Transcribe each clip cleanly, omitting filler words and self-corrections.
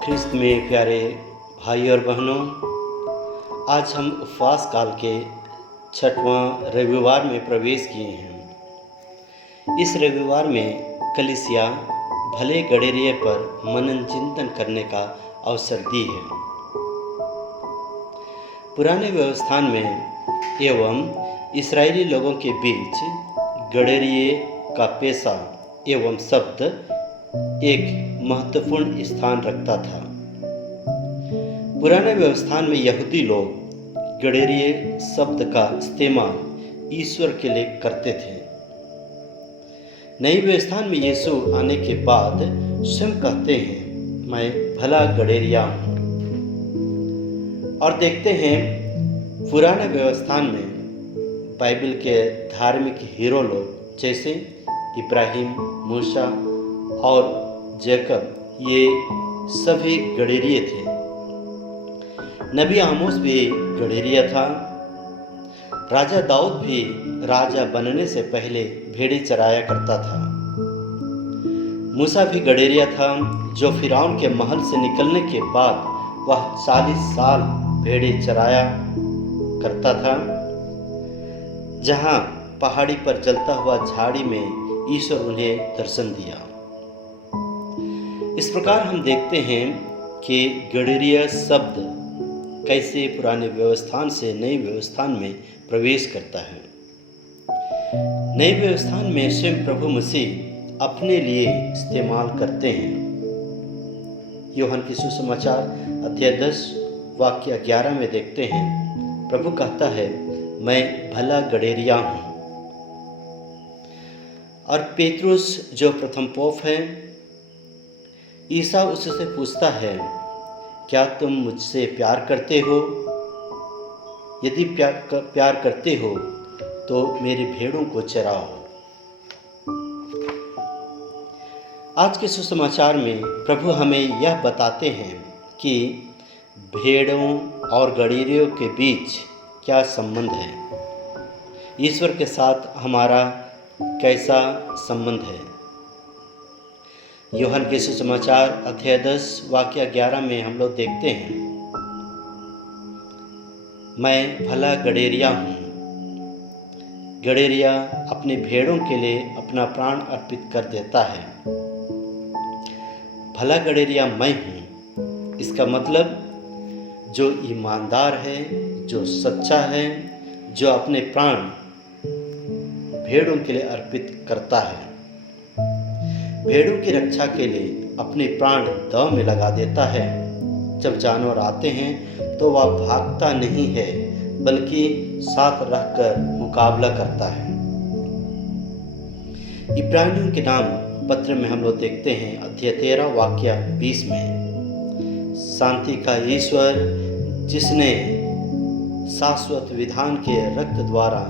ख्रिस्त में प्यारे भाई और बहनों, आज हम उपवास काल के छठवां रविवार में प्रवेश किए हैं। इस रविवार में कलीसिया भले गडेरिये पर मनन चिंतन करने का अवसर दी है। पुराने व्यवस्थान में एवं इस्राएली लोगों के बीच गडेरिये का पेशा एवं शब्द एक महत्वपूर्ण स्थान रखता था। पुराने व्यवस्थान में यहूदी लोग गडेरिये शब्द का इस्तेमाल ईश्वर के लिए करते थे। नई व्यवस्थान में यीशु आने के बाद स्वयं कहते हैं, मैं भला गडेरिया हूँ। और देखते हैं पुराने व्यवस्थान में बाइबल के धार्मिक हीरो लोग जैसे इब्राहिम, मूसा और जैकब, ये सभी गडेरिये थे। नबी आमोस भी गडेरिया था। राजा दाऊद भी राजा बनने से पहले भेड़ें चराया करता था। मूसा भी गडेरिया था, जो फिरौन के महल से निकलने के बाद वह 40 साल भेड़ें चराया करता था, जहां पहाड़ी पर जलता हुआ झाड़ी में ईश्वर उन्हें दर्शन दिया। इस प्रकार हम देखते हैं कि गडेरिया शब्द कैसे पुराने व्यवस्थान से नई व्यवस्थान में प्रवेश करता है। नई व्यवस्थान में स्वयं प्रभु मसीह अपने लिए इस्तेमाल करते हैं। यूहन्ना की सुसमाचार अध्याय 10 वाक्य 11 में देखते हैं, प्रभु कहता है, मैं भला गडेरिया हूँ। और पेतरुस जो प्रथम पोप है, ईसा उससे पूछता है, क्या तुम मुझसे प्यार करते हो? यदि प्यार करते हो तो मेरी भेड़ों को चराओ। आज के सुसमाचार में प्रभु हमें यह बताते हैं कि भेड़ों और गडेरियों के बीच क्या संबंध है, ईश्वर के साथ हमारा कैसा संबंध है। यूहन्ना के सुसमाचार अध्याय 10 वाक्य 11 में हम लोग देखते हैं, मैं भला गडेरिया हूँ। गडेरिया अपनी भेड़ों के लिए अपना प्राण अर्पित कर देता है। भला गडेरिया मैं हूँ। इसका मतलब जो ईमानदार है, जो सच्चा है, जो अपने प्राण भेड़ों के लिए अर्पित करता है, भेड़ों की रक्षा के लिए अपने प्राण दांव में लगा देता है। जब जानवर आते हैं तो वह भागता नहीं है, बल्कि साथ रहकर मुकाबला करता है। इब्रानियों के नाम पत्र में हम लोग देखते हैं अध्याय 13 वाक्य 20 में, शांति का ईश्वर जिसने शाश्वत विधान के रक्त द्वारा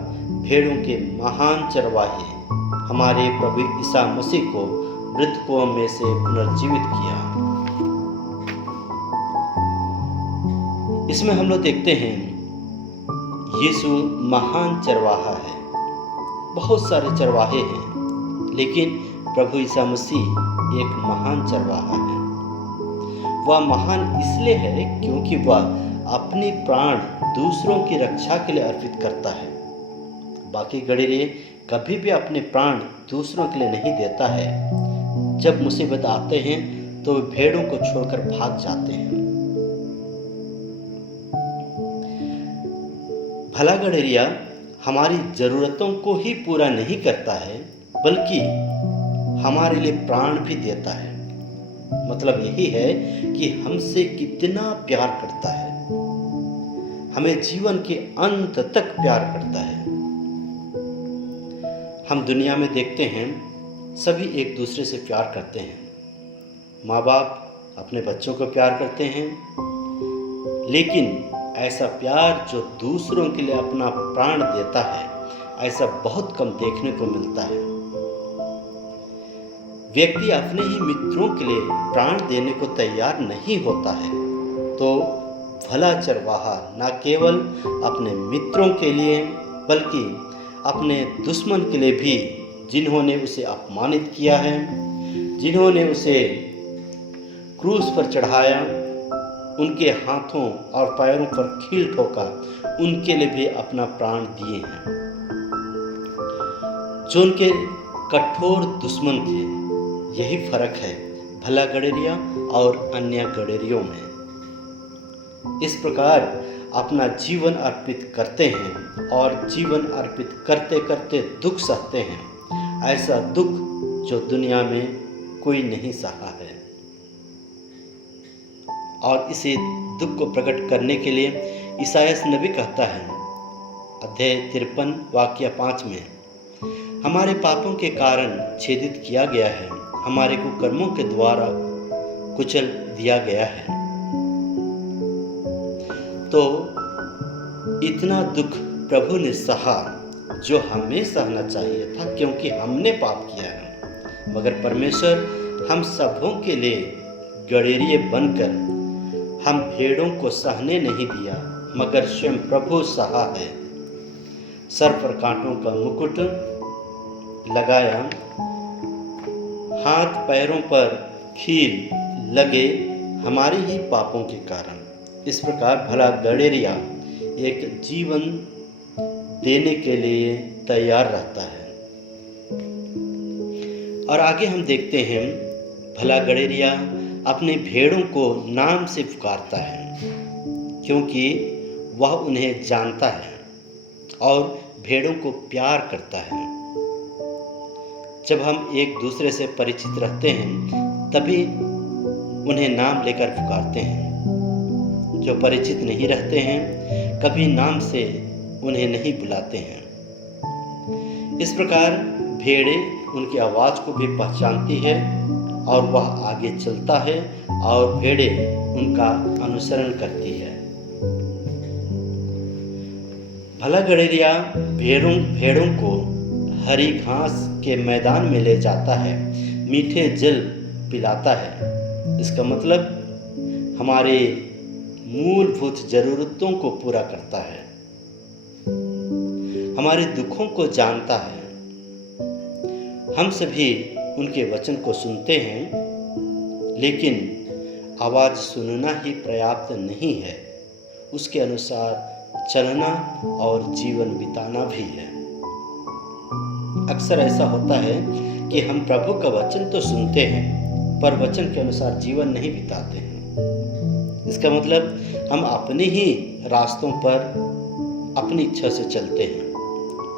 भेड़ों के महान चरवाहे हमारे प्रभु ईसा मसीह को मृतकों में से पुनर्जीवित किया। इसमें हम लोग देखते हैं यीशु महान चरवाहा है। बहुत सारे चरवाहे हैं, लेकिन प्रभु ईसा मसीह एक महान चरवाहा है। वह महान इसलिए है क्योंकि वह अपने प्राण दूसरों की रक्षा के लिए अर्पित करता है। बाकी गडेरिये कभी भी अपने प्राण दूसरों के लिए नहीं देता है। जब मुसीबत आते हैं तो वे भेड़ों को छोड़कर भाग जाते हैं। भला गडेरिया हमारी जरूरतों को ही पूरा नहीं करता है, बल्कि हमारे लिए प्राण भी देता है। मतलब यही है कि हमसे कितना प्यार करता है, हमें जीवन के अंत तक प्यार करता है। हम दुनिया में देखते हैं सभी एक दूसरे से प्यार करते हैं। माँ बाप अपने बच्चों को प्यार करते हैं, लेकिन ऐसा प्यार जो दूसरों के लिए अपना प्राण देता है, ऐसा बहुत कम देखने को मिलता है। व्यक्ति अपने ही मित्रों के लिए प्राण देने को तैयार नहीं होता है, तो भला चरवाहा न केवल अपने मित्रों के लिए बल्कि अपने दुश्मन के लिए भी, जिन्होंने उसे अपमानित किया है, जिन्होंने उसे क्रूस पर चढ़ाया, उनके हाथों और पैरों पर कील ठोका, उनके लिए भी अपना प्राण दिए हैं। जो उनके कठोर दुश्मन थे, यही फर्क है भला गडेरिया और अन्य गडेरियों में। इस प्रकार अपना जीवन अर्पित करते हैं और जीवन अर्पित करते करते दुख सहते हैं, ऐसा दुख जो दुनिया में कोई नहीं सहा है। और इसी दुख को प्रकट करने के लिए ईसायास नबी कहता है, अध्याय 53 वाक्य 5 में, हमारे पापों के कारण छेदित किया गया है, हमारे कुकर्मों के द्वारा कुचल दिया गया है। तो इतना दुख प्रभु ने सहा जो हमें सहना चाहिए था, क्योंकि हमने पाप किया है। मगर परमेश्वर हम सबों के लिए गडेरिये बनकर हम भेड़ों को सहने नहीं दिया, मगर स्वयं प्रभु सहा है। सर पर कांटों का मुकुट लगाया, हाथ पैरों पर कील लगे हमारे ही पापों के कारण। इस प्रकार भला गडेरिया एक जीवन देने के लिए तैयार रहता है। और आगे हम देखते हैं, भला गडेरिया अपने भेड़ों को नाम से पुकारता है, क्योंकि वह उन्हें जानता है और भेड़ों को प्यार करता है। जब हम एक दूसरे से परिचित रहते हैं, तभी उन्हें नाम लेकर पुकारते हैं। जो परिचित नहीं रहते हैं, कभी नाम से उन्हें नहीं बुलाते हैं। इस प्रकार भेड़े उनकी आवाज़ को भी पहचानती है और वह आगे चलता है और भेड़े उनका अनुसरण करती है। भला गडेरिया भेड़ों को हरी घास के मैदान में ले जाता है, मीठे जल पिलाता है। इसका मतलब हमारे मूलभूत जरूरतों को पूरा करता है, हमारे दुखों को जानता है। हम सभी उनके वचन को सुनते हैं, लेकिन आवाज़ सुनना ही पर्याप्त नहीं है, उसके अनुसार चलना और जीवन बिताना भी है। अक्सर ऐसा होता है कि हम प्रभु का वचन तो सुनते हैं, पर वचन के अनुसार जीवन नहीं बिताते हैं। इसका मतलब हम अपने ही रास्तों पर अपनी इच्छा से चलते हैं।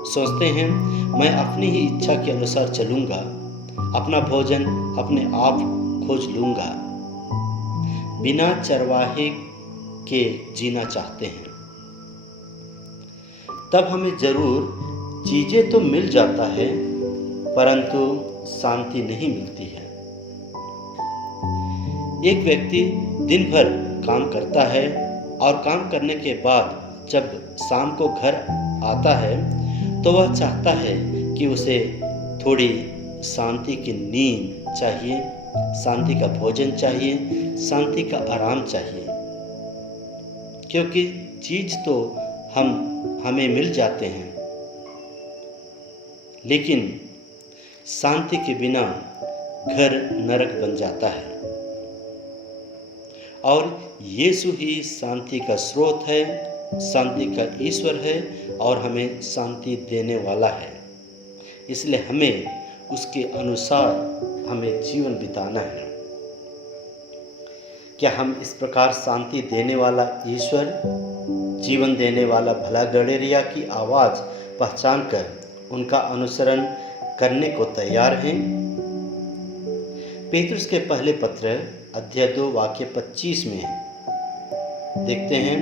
सोचते हैं मैं अपनी ही इच्छा के अनुसार चलूँगा, अपना भोजन अपने आप खोज लूँगा, बिना चरवाहे के जीना चाहते हैं। तब हमें जरूर चीज़ें तो मिल जाता है, परंतु शांति नहीं मिलती है। एक व्यक्ति दिन भर काम करता है और काम करने के बाद जब शाम को घर आता है तो वह चाहता है कि उसे थोड़ी शांति की नींद चाहिए, शांति का भोजन चाहिए, शांति का आराम चाहिए। क्योंकि चीज़ तो हमें मिल जाते हैं, लेकिन शांति के बिना घर नरक बन जाता है। और यीशु ही शांति का स्रोत है, शांति का ईश्वर है और हमें शांति देने वाला है। इसलिए हमें उसके अनुसार हमें जीवन बिताना है। क्या हम इस प्रकार शांति देने वाला ईश्वर, जीवन देने वाला भला गडेरिया की आवाज़ पहचान कर उनका अनुसरण करने को तैयार हैं? पेतरुस के पहले पत्र अध्याय 2 वाक्य 25 में देखते हैं,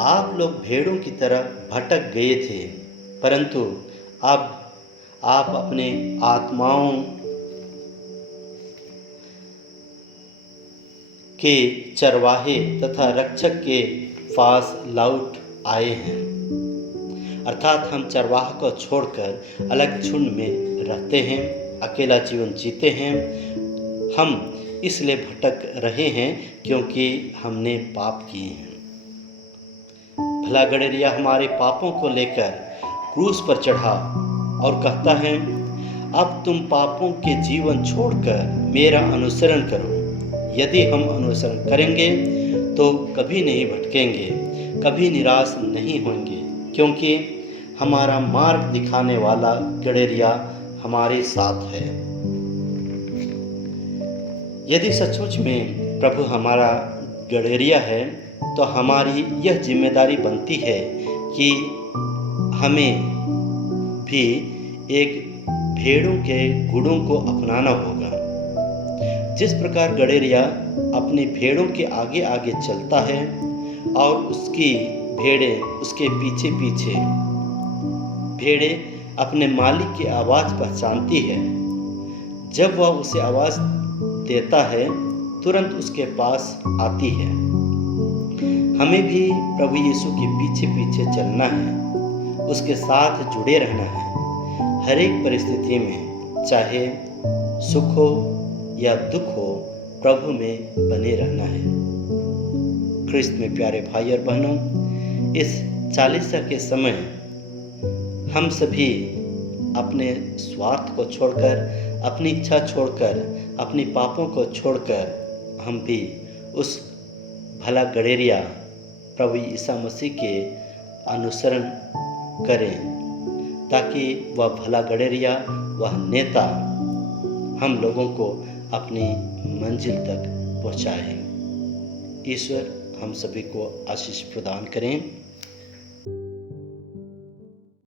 आप लोग भेड़ों की तरह भटक गए थे, परंतु अब आप अपने आत्माओं के चरवाहे तथा रक्षक के पास लौट आए हैं। अर्थात हम चरवाह को छोड़कर अलग झुंड में रहते हैं, अकेला जीवन जीते हैं। हम इसलिए भटक रहे हैं क्योंकि हमने पाप किए हैं। भला गडेरिया हमारे पापों को लेकर क्रूस पर चढ़ा और कहता है, अब तुम पापों के जीवन छोड़कर मेरा अनुसरण करो। यदि हम अनुसरण करेंगे तो कभी नहीं भटकेंगे, कभी निराश नहीं होंगे, क्योंकि हमारा मार्ग दिखाने वाला गडेरिया हमारे साथ है। यदि सचमुच में प्रभु हमारा गडेरिया है तो हमारी यह जिम्मेदारी बनती है कि हमें भी एक भेड़ों के गुणों को अपनाना होगा। जिस प्रकार गडेरिया अपनी भेड़ों के आगे आगे चलता है और उसकी भेड़ें उसके पीछे पीछे, भेड़ें अपने मालिक की आवाज़ पहचानती है। जब वह उसे आवाज़ देता है तुरंत उसके पास आती है। हमें भी प्रभु यीशु के पीछे पीछे चलना है, उसके साथ जुड़े रहना है। हर एक परिस्थिति में, चाहे सुख हो या दुख हो, प्रभु में बने रहना है। ख्रिस्त में प्यारे भाई और बहनों, इस चालीसा के समय हम सभी अपने स्वार्थ को छोड़कर, अपनी इच्छा छोड़कर, अपनी पापों को छोड़कर हम भी उस भला गडेरिया प्रभु ईसा मसीह के अनुसरण करें, ताकि वह भला गडेरिया, वह नेता हम लोगों को अपनी मंजिल तक पहुँचाए। ईश्वर हम सभी को आशीष प्रदान करें।